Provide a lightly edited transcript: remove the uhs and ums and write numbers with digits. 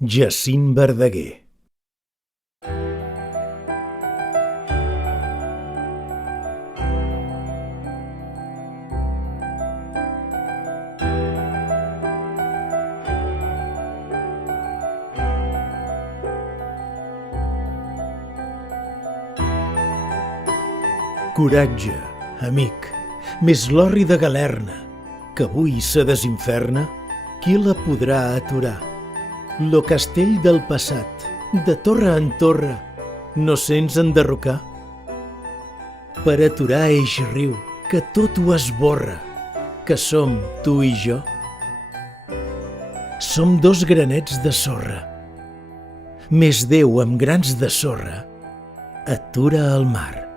Jacint Verdaguer. Coratge, amic, més l'orri de Galerna, que avui se desinferna, qui la podrà aturar? Lo castell del passat, de torre en torre, no sents enderrocar? Per aturar eix riu, que tot ho esborra, que som tu i jo? Som dos granets de sorra. Més Déu amb grans de sorra atura el mar.